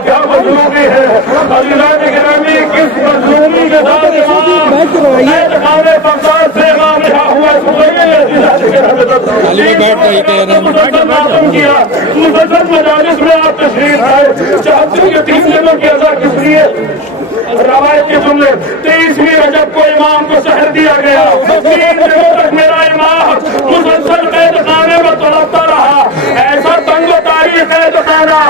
کیا مظلومی ہے عزیزان گرامی، کس مظلومی کے ساتھ مسلسل مجالس میں آپ تشریف آئے، چاہتے ہیں کہ 3 دنوں کی ادا کس لیے؟ روایت کے جملے 23ویں رجب کو امام کو سحر دیا گیا، 3 دنوں تک میرا امام مسلسل قید خانے میں تڑپتا رہا، ایسا تنگ و تاریخ قید خانہ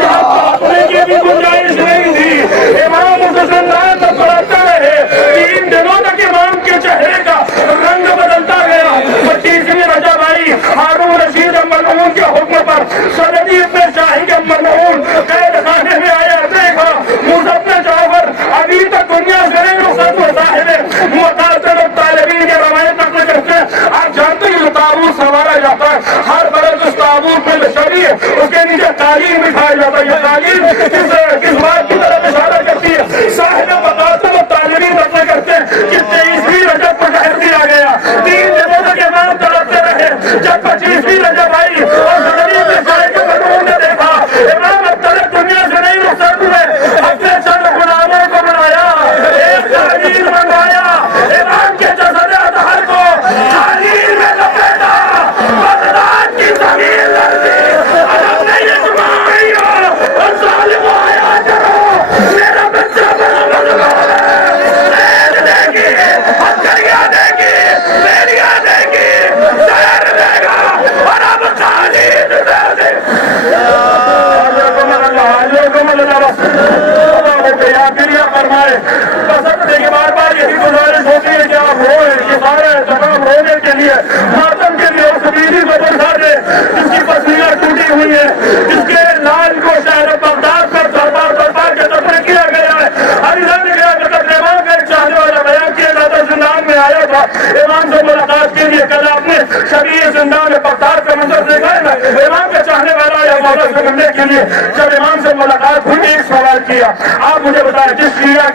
جہاں پڑھنے کی بھی گنجائش نہیں تھی، امام اس زندان میں تڑپتے رہے، 3 دنوں تک امام کے چہرے کا رنگ بدلتا گیا۔ 25ویں رجب آئی، ہارون رشید ملعون کے حکم پر سندی ابن شاہی کے ملعون قید خانے میں آیا، دیکھا موسیٰ ابن جعفر ابھی تک دنیا سے نہیں رخصت ہوتا ہے، مقاتل الطالبین کے روایت نقل کرتے ہیں۔ آپ جانتے ہیں تابوت سنوارا جاتا ہے، ہر برس اس تابوت میں شریع اس کے نیچے قالین بٹھایا جاتا ہے، یہ قالین کس بات کی طرف اشارہ کرتی ہے؟ صاحب مقاتل الطالبین نقل کرتے ہیں کہ 23ویں رجب کو زہر دیا گیا، 3 دنوں تک امام تڑپتے رہے، جب 25ویں رجب آئی اور سندی ابن شاہی کے ملعون نے دیکھا امام اب تک دنیا سے نہیں رخصت ہوئے، اپنے چند غلاموں کو بنایا، ایک تعلیم منگوایا، امام کے جسد اطہر کو تعلیم میں لپیٹا، بغداد کی زمین لرزی، اور اپنے اجماعی اور ظالم آیا کرو، میرا بچہ بڑا مظلوم ہے، زید دے گی، ہتھکڑیاں دے گی، بیڑیاں دے گی، زہر دے گا، اور اب خالد دے دے۔ فرمائے پسند دیکھیں، بار بار یہی گزارش ہوتی ہے کہ آپ روئیں، یہ سارے جگہ رونے کے لیے، ماتم کے لیے، اس بیوی کو بچا دے جس کی پسلیاں ٹوٹی ہوئی ہیں، جس کے لال کو شہر بغداد پر دربار کے دفن کیا گیا ہے۔ عزیزان گرامی، امام کا ایک چاہنے والا بیان کیا جاتا ہے، زندان میں آیا تھا امام سے ملاقات کے لیے، کل آپ نے شبیہ زندان میں بغداد کا منظر دیکھا ہے نا، امام کا چاہنے والا یا مولا سے ملنے کے لیے جب امام سے ملاقات ہوئی، ایک سوال کیا، آپ مجھے بتائیں جس شیعہ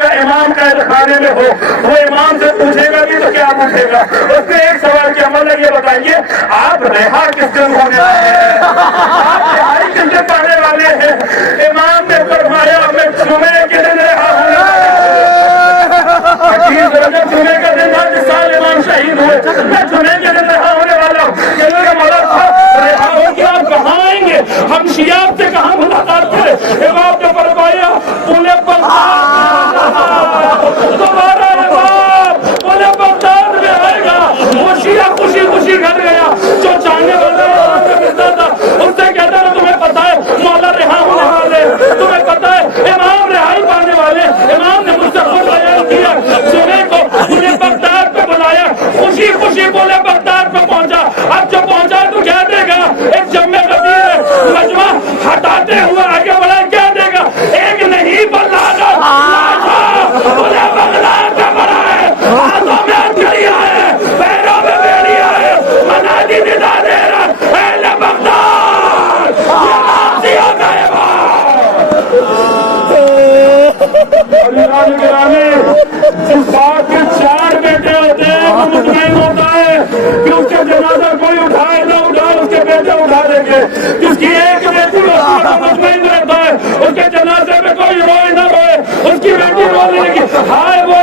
کا امام قید خانے میں ہو وہ امام سے پوچھے گا بھی تو کیا پوچھے گا؟ اس نے ایک سوال کیا، مولا یہ بتائیے آپ رہا کس دن ہونے والے ہیں، آپ رہائی کس دن پانے والے ہیں؟ امام نے فرمایا میں جمعے کے دن رہا ہونے والا ہوں۔ 25 رجب جمعے کا دن تھا جس سال امام شہید ہوئے، میں جمعے کے دن رہا ہونے والا ہوں۔ کہنے کا مولا صاحب رہا ہو کہ آپ کہاں آئیں گے، ہم شیعہ آپ سے کہاں ملاقات کریں؟ امام نے فرمایا پولے بغداد، تمہارا امام پولے بغداد میں آئے گا۔ وہ شیعہ خوشی خوشی گھر گیا، جو چاہنے والا ملتا تھا اس سے کہتا ہے تمہیں پتا ہے مولا رہا ہونے والے، تمہیں پتا ہے امام رہائی پانے والے۔ امام نے مجھ سے خود بیان کیا، صبح کو پولے بغداد پہ بلایا، خوشی خوشی پولے بغداد پہ پہنچا۔ اب جو پہنچا تو کیا دے گا؟ ایک جمع غدیر مجمع ہٹاتے ہوئے آگے بڑھا، کیا دے گا؟ ایک نہیں بلانا لاشا پولے بغداد پہ بڑا ہے، ہاتھوں میں ہتھکڑیاں ہیں، پیروں میں بیڑیاں ہیں، منادی ندا دے رہا اہل بغداد یہ آسیوں کا امام۔ اس بات کے 4 بیٹے ہوتے ہیں وہ مطمئن ہوتا ہے کہ اس کے جنازہ کوئی اٹھائے نہ اٹھائے اس کے بیٹے اٹھا دیں گے، جس کی ایک بیٹی ہوتی ہے وہ مطمئن رہتا ہے اس کے جنازے میں کوئی روئے نہ روئے اس کی بیٹی رو لے گی، ہائے وہ